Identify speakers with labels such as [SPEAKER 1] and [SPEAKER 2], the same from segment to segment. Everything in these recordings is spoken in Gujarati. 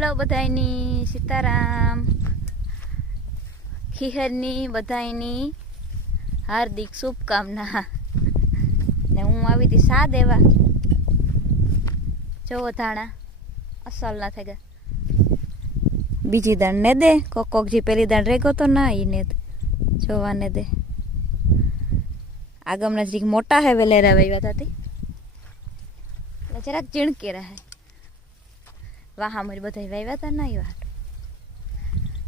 [SPEAKER 1] હેલો બધાયની સીતારામ, ખીહરની બધાયની હાર્દિક શુભકામના. ને હું આવી હતી સા દેવા? જોવો ધાણા અસલ ના થઈ ગયા બીજી દાણ ને દે કોક કોક જે પેલી દાણ રેગો તો ના ઈ ને જોવા ને દે. આગમના જીક મોટા હે વેલેરા વહીવા થતી એટલે જરાક ચીણકી રહે વાહા મરી બધા વાવ્યા હતા ના આવ્યા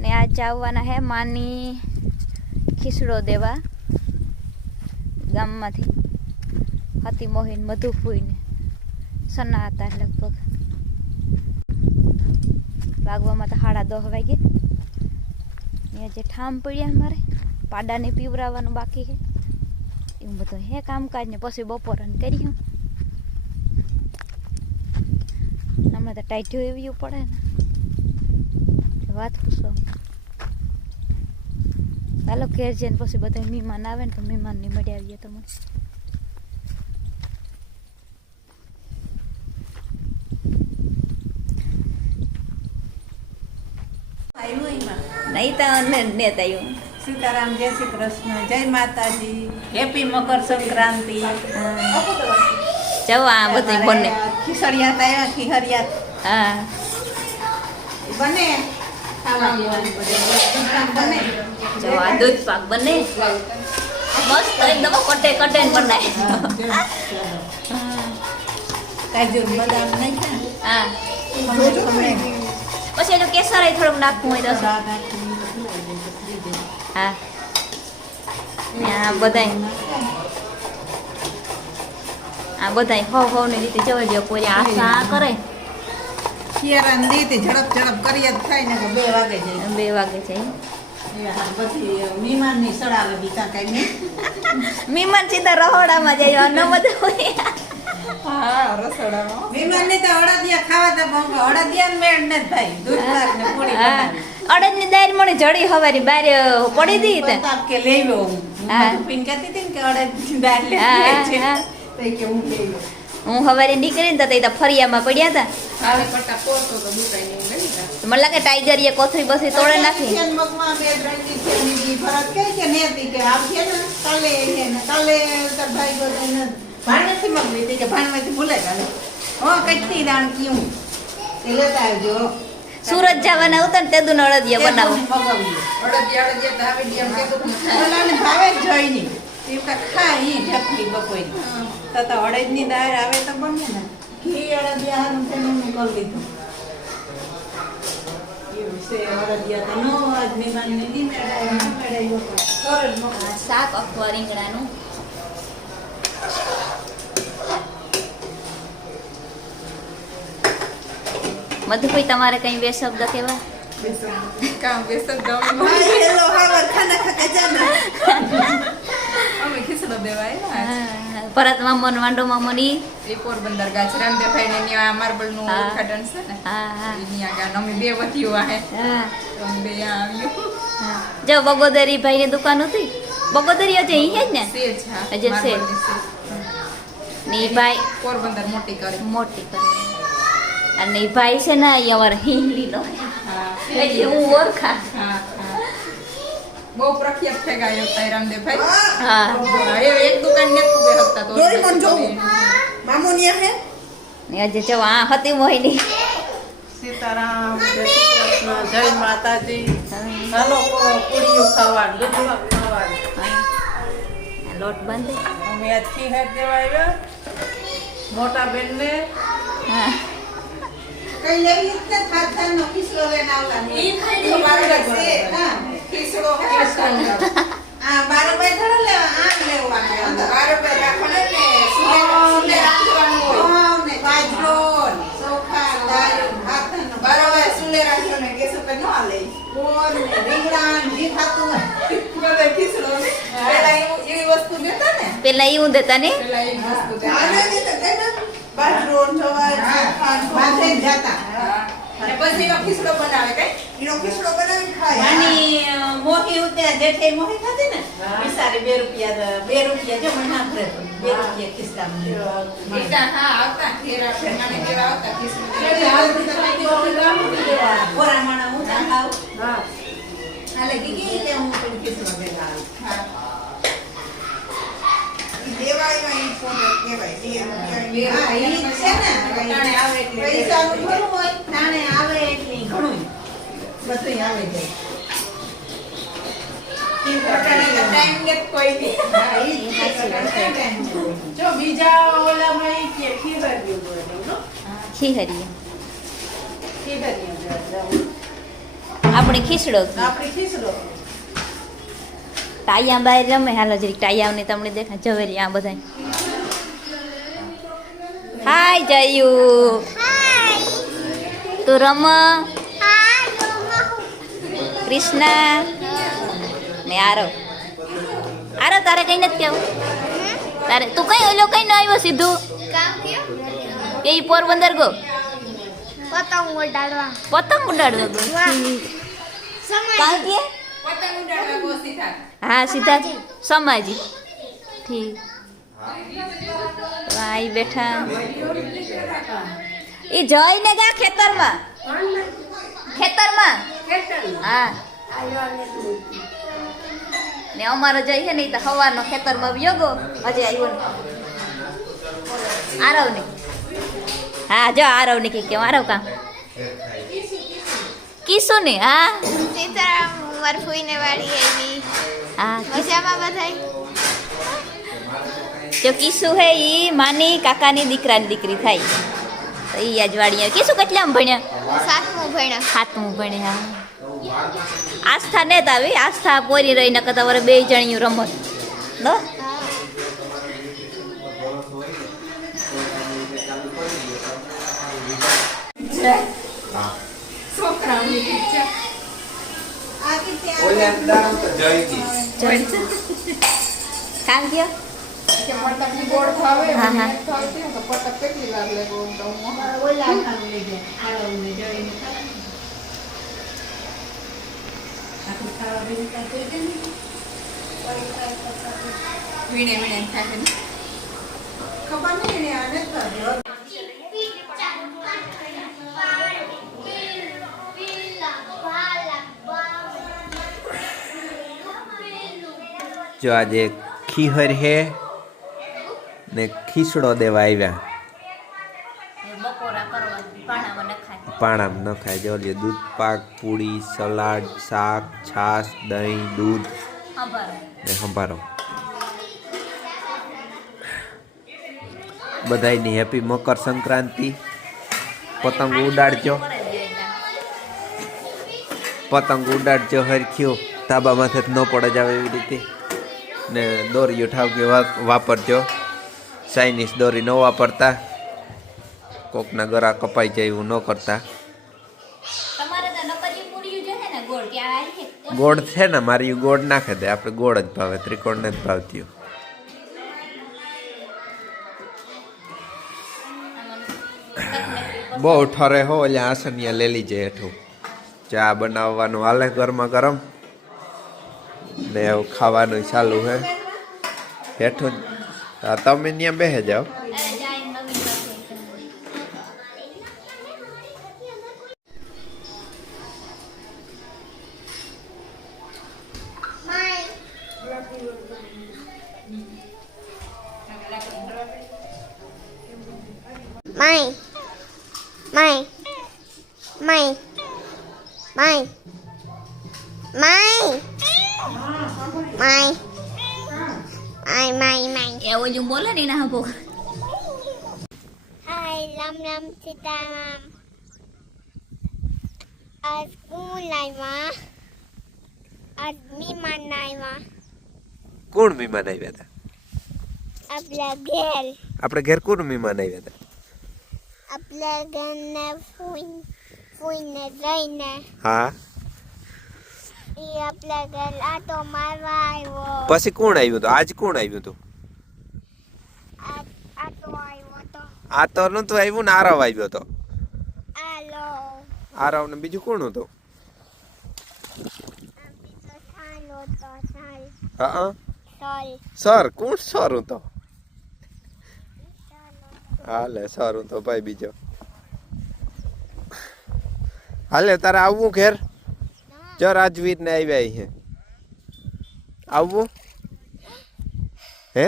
[SPEAKER 1] ને આજે આવવાના હે માની ખીસડો દેવા ગામમાંથી. હતી મોહીન મધુ ફૂઈને સના હતા લગભગ. વાગવામાં તો સાડા દહ વાગે. અહીંયા જે ઠામ પડ્યા અમારે પાડાને પીવરાવવાનું બાકી છે. એવું બધું હે કામકાજ ને પછી બપોર કરી હું હમણાં તો ટાઈટ એવી પડે ને. વાત પૂછો. ચાલો ઘેર જઈને પછી બધા મહેમાન આવે ને તો મહેમાનની મળી આવીએ તમને. નહીં તો ને ને
[SPEAKER 2] સીતારામ જય શ્રી કૃષ્ણ જય માતાજી. હેપી મકર સંક્રાંતિ.
[SPEAKER 1] જવો આ બધું બને.
[SPEAKER 2] ખીસડિયાત આવ્યા ખીહરિયાત
[SPEAKER 1] હા.
[SPEAKER 2] બને.
[SPEAKER 1] જો આ દૂધ પાક બને. મસ્ત એકદમ કટે કટે ને બનાય.
[SPEAKER 2] કાજુ બદામ નહીં
[SPEAKER 1] હા. પછી એનું કેસર થોડુંક નાખવું હોય તો. હા ને આ બધાય હો હવ હવ રીતે જવા દો કોઈ આશા કરે.
[SPEAKER 2] ને ઝડપ ઝડપ કરીએ જ થાય ને કે બે વાગે જાય.
[SPEAKER 1] બે વાગે છે
[SPEAKER 2] પછી મહેમાનની સડાવે બીજા કઈ
[SPEAKER 1] મીમાન સીધા રહોડામાં જાય ન બધા હોય.
[SPEAKER 2] મહેમાનને તો અડદિયા ખાવા તો પણ અડદિયા મેળ ને થાય. દૂધ પાક ને પૂરી
[SPEAKER 1] હા. દાળ જડી હવારી બાર પડી દી
[SPEAKER 2] કે લઈ હું.
[SPEAKER 1] હા.
[SPEAKER 2] કહેતી હતી ને કે દાળ લેતી
[SPEAKER 1] હા, હવારે નીકળીને તો ફરિયામાં પડ્યા હતા મને લાગે ટાઈગર એ કોથળી બસી તોડે નાખી.
[SPEAKER 2] ને ને ને ને
[SPEAKER 1] સુરત જવાના હતા ને તે દુન અડદિયા બનાવો
[SPEAKER 2] ભાવે જ જોઈ નહીં. તો તો અડદની દાળ આવે તો બને ને. ઘી અડદિયા હારું હું કરી એવું છે અડદિયા તો નો આજ મહેમાનને નહીં મેળાય, ન મેળાય
[SPEAKER 1] શાક રીંગણાનું. મધુભાઈ તમારે કઈ બે શબ્દ કેવા
[SPEAKER 2] હેલો, ખાના ખાતા જાના.
[SPEAKER 1] ભરત મામન વાંડો મામન ઈ
[SPEAKER 3] એ પોરબંદર ગાજરામ દેખાય ને ન્યા
[SPEAKER 1] માર્બલનું.
[SPEAKER 3] ઉદ્ઘાટન છે ને.
[SPEAKER 1] હા હા.
[SPEAKER 3] ત્યાં ગાન અમે બે વતીઓ આહે
[SPEAKER 1] હા.
[SPEAKER 3] અમે બે આવ્યું
[SPEAKER 1] જો બગોદરી ભાઈ ની દુકાન હતી? બગોદરી આજે અહીં જ ને? હજે સેજ. ને ભાઈ
[SPEAKER 3] પોરબંદર મોટી કરી.
[SPEAKER 1] મોટી કરી. અને ભાઈ છે ને અહીં અમારે હિંગલી નો
[SPEAKER 3] હા.
[SPEAKER 1] એટલે હું ઓળખા.
[SPEAKER 3] હા. બહુ પ્રખ્યાત થઈ ગયા હતા રામદેવભાઈ
[SPEAKER 1] હા.
[SPEAKER 3] એ એક દુકાન ને તું હતા તો
[SPEAKER 2] દોરી મન જો. મામો ની હે?
[SPEAKER 1] ને આજે જો આ હતી મોહિની.
[SPEAKER 2] સીતારામ જય કૃષ્ણ જય માતાજી. હાલો પૂરીઓ ખાવા દૂધમાં
[SPEAKER 1] ખાવા લોટ બાંધે.
[SPEAKER 2] અમે આજ હે દેવા આવ્યા. મોટા બેનને.
[SPEAKER 1] હા.
[SPEAKER 2] કઈ લેવી? જ ને થાથાનો ખીસડો લઈને આવતા ઈ ખાઈ બારે છે હા. ખીસડો ખીસડો આ બારે બાય ધડો લેવા આમ લેવાનું અંદર બારે રાખવાનો ને સુલે સુલે રાખવાનું હોય. ને બાજરો ચોખા દાળ ભાતનો બારે બાય સુલે રાખ્યો ને ગેસ ઉપર ન આલે કોર ને રીંગણા ને ખાતું બધા ખીસડો ને. પેલા એવું એવી વસ્તુ દેતા ને?
[SPEAKER 1] પેલા એવું દેતા ને?
[SPEAKER 3] પેલા એ વસ્તુ
[SPEAKER 2] દેતા. બાજરો ચોખા જતા.
[SPEAKER 3] પછી ખીસડો બનાવે કઈ?
[SPEAKER 2] આની મોહી ઉતે જેઠે મોહી ખાધી ને બિચારી બે રૂપિયા બે રૂપિયા જો મને ના બે રૂપિયા ખિસ્સામાં
[SPEAKER 3] ઈટા હા આવતા ઘેરા ભેગાને ઘેરા આવતા કિસ્મત
[SPEAKER 2] કોરા માણા હું ના ખાઉં.
[SPEAKER 3] હા
[SPEAKER 2] હાલે ગીગી કે હું પેલી ખિસ્સામાં ભેગા
[SPEAKER 3] હા
[SPEAKER 2] દેવાળીમાં ઈ ફોન કહેવાય. બે રૂપિયા.
[SPEAKER 3] હા,
[SPEAKER 2] ઈ છે ને.
[SPEAKER 3] ટાણે આવે એટલે
[SPEAKER 2] હોય. ટાણે આવે. બધુંય આવે જાય.
[SPEAKER 3] ને
[SPEAKER 4] બીજા ઓલામાં નો?
[SPEAKER 1] આપણે ખીસડો
[SPEAKER 2] આપણે ખીસડો.
[SPEAKER 1] ટાયા બહાર રમે હાલો જરીક ટાયાઓને તમને દેખા જવેરી આ બધા હાય જયુ. તું રમ. કૃષ્ણા. ને આરવ આરવ તારે કઈ નથી કેવું તારે તું કઈ ઓલો કઈ ન આવ્યો સીધું? એ પોરબંદર ગો.
[SPEAKER 5] પતંગ ઉડાડવા.
[SPEAKER 1] પતંગ ઉડાડવા ગો. કાંતિએ
[SPEAKER 3] પતંગ ઉડાડવા ગો સીધા.
[SPEAKER 1] હા સીધા. સમાજી ઠીક. ભાઈ બેઠા. એ જઈને ગા ખેતરમાં. ખેતરમાં. હા. ને અમારો જઈ છે ને ઈ તો સવારનો ખેતરમાં વ્યોગો હજી આવ્યો ને આરવ ને હા જો આરવ ને કે આરવ કામ કિસુ ને હા?
[SPEAKER 5] સીતારામ મારી ફૂઈને વાળી આવી.
[SPEAKER 1] હા
[SPEAKER 5] મજામાં બધાય?
[SPEAKER 1] જો કિસુ હે ઈ માની કાકાની દીકરાની દીકરી થાય. તો અજવાળિયા. કે શું કેટલામ ભણ્યા
[SPEAKER 5] સાતમું ભણ્યા
[SPEAKER 1] સાતમું ભણ્યા આસ્થા ને તાવી આવી. આસ્થા પોરી રહી ન કરતા વરે બે જણિયું રમત. લો.
[SPEAKER 3] છોકરાઓની
[SPEAKER 2] જય
[SPEAKER 1] કામ કયો?
[SPEAKER 3] કે પતંગની ગોળ ભાવે
[SPEAKER 1] હા, હા.
[SPEAKER 3] ને તો પટક કેટલી વાર લેગો તો હું
[SPEAKER 2] ઓલા ખાવાનું લઈ જાય. આરવને જઈને આખું ખાવા બેસી ત્યાં કે
[SPEAKER 3] વીણે વીણે ને.
[SPEAKER 2] ખબર નહીં એને આને જ કર્યો.
[SPEAKER 6] જો આજે ખીહર હે ને ખીસડો દેવા આવ્યા.
[SPEAKER 1] પાણામાં નખાય
[SPEAKER 6] ન ખાય. જો લે દૂધ પાક પૂરી સલાડ શાક છાશ દહીં દૂધ. ને સંભારો. બધાયની હેપી મકર સંક્રાંતિ. પતંગ ઉડાડજો. પતંગ ઉડાડજો હરખ્યો તાબા માથે ન પડે જાવ એવી રીતે. ને દોરીઓ ઠાવકી વાપરજો. ચાઇનીઝ દોરી ન વાપરતા. કોકના ગળા કપાઈ જાય એવું ન કરતા.
[SPEAKER 1] ગોળ છે?
[SPEAKER 6] ને મારી ગોળ નાખે દે. આપણે ગોળ જ ભાવે ત્રિકોણ ને જ ભાવતી. બહુ ઠરે હો એટલે આસનિયા લેલી જાય હેઠું. ચા બનાવવાનું હાલે ગરમા ગરમ. ને ખાવાનું ચાલુ હે. હેઠું. હા, તમે ત્યાં બેહે જાઓ
[SPEAKER 5] Mãe. Mãe. Mãe. Mãe. Mãe. Mãe. Mãe, mai mai.
[SPEAKER 1] એ ઓલું બોલે ને ના હબો
[SPEAKER 5] Hi, Lam Lam Sitaram. આજ હું લાવ્યા આજ મહેમાન આવ્યા
[SPEAKER 6] કોણ મહેમાન આવ્યા હતા
[SPEAKER 5] આપણા ઘેર
[SPEAKER 6] આપણે ઘેર કોણ મહેમાન આવ્યા હતા
[SPEAKER 5] આપણા ઘરને ફૂઈ ફૂઈને જઈને
[SPEAKER 6] હા
[SPEAKER 5] એ આપણા ઘર આટો મારવા આવ્યો
[SPEAKER 6] પછી કોણ આવ્યું હતું? આજ કોણ આવ્યું હતું?
[SPEAKER 5] આ તો
[SPEAKER 6] નતું આવ્યું ને આરવ આવ્યો હતો. આરવ ને બીજું કોણ હતું? હા સર કોણ સર હું તો હાલે સર હું તો ભાઈ બીજો. હાલે તારે આવવું ઘેર? જો રાજવીર ને આવ્યા છે આવવું હે?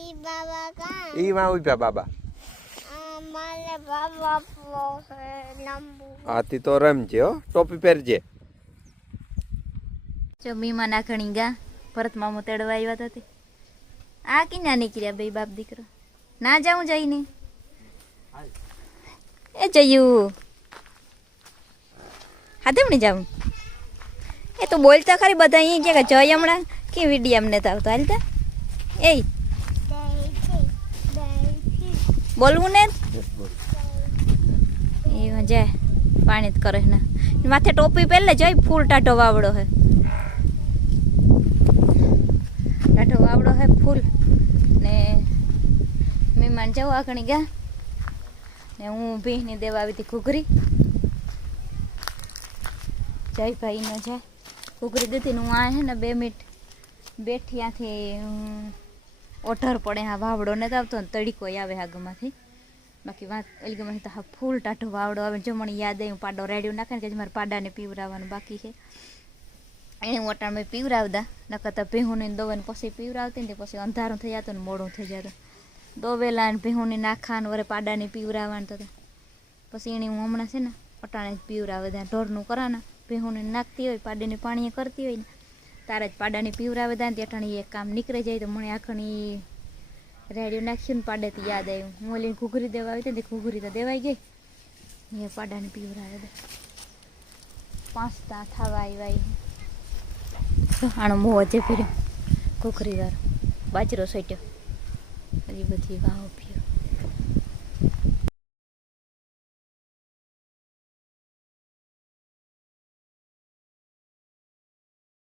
[SPEAKER 5] ઈ બાબા
[SPEAKER 6] માં ઉભ્યા બાબા. હાથી તો રમજે હો ટોપી પહેરજે.
[SPEAKER 1] જો મીમા નાખણી ગા ભરત મામો તેડવા આવ્યા હતા તે. આ કિના નીકળ્યા બે બાપ દીકરો? ના જાઉં જઈને? એ જયું. હા તેમ નહીં જાઉં. એ તો બોલતા ખરી બધા અહીંયા કે જય હમણાં? કે વીડિયો અમને તો? આવતો હાલતા એ બોલવું ને? એ જાય પાણી જ કરે ને. માથે ટોપી પહેલે જઈ ફૂલ ટાટો વાવડો હે. ટાટો વાવડો હે ફૂલ. ને મહેમાન જાઉં આગળ ગયા. ને હું ભીહની દેવા આવી હતી ઘૂઘરી. જય ભાઈ ને જાય. ઘૂઘરી દીધી હું આ હે ને બે મિનિટ બેઠી ત્યાંથી ઓઢર પડે હા વાવડો. ને તો આવતો ને તડીકો આવે આગમાંથી. બાકી વાત એલગમાંથી તો હા ફૂલ ટાઢો વાવડો આવે જમણ યાદ આવ્યું પાડો રેડ્યો નાખે ને કે મારે પાડાને પીવરાવવાનું બાકી છે. એને હું અટાણમાં પીવરાવતા, નકર તો ભેહુને દોવાને પછી પીવરાવતી ને પછી અંધારું થઈ જતું ને મોડું થઈ જતું. દોવેલા ને ભેહુને નાખાને વરે પાડાને પીવરાવવાનું તો પછી એને હું હમણાં છે ને અટાણે જ પીવરાવે ત્યાં ઢોરનું કરાના. ભેહુને નાખતી હોય, પાડીને પાણીએ કરતી હોય ને, તારે જ પાડાની પીવરાવે તે અટાણી એક કામ નીકળી જાય તો મને આખણી રેડિયો નાખ્યું ને પાડેથી યાદ આવ્યું. હું ઓલી ઘૂઘરી દેવા આવી હતી ને ઘૂઘરી તો દેવાઈ ગઈ. એ પાડાને પીવરાવે દે. પાંચ તા થવા આવ્યા આનો મોં વચ્ચે ફેર્યો. ઘૂઘરી વાળો. બાજરો સોટ્યો. હજી બધી વાવ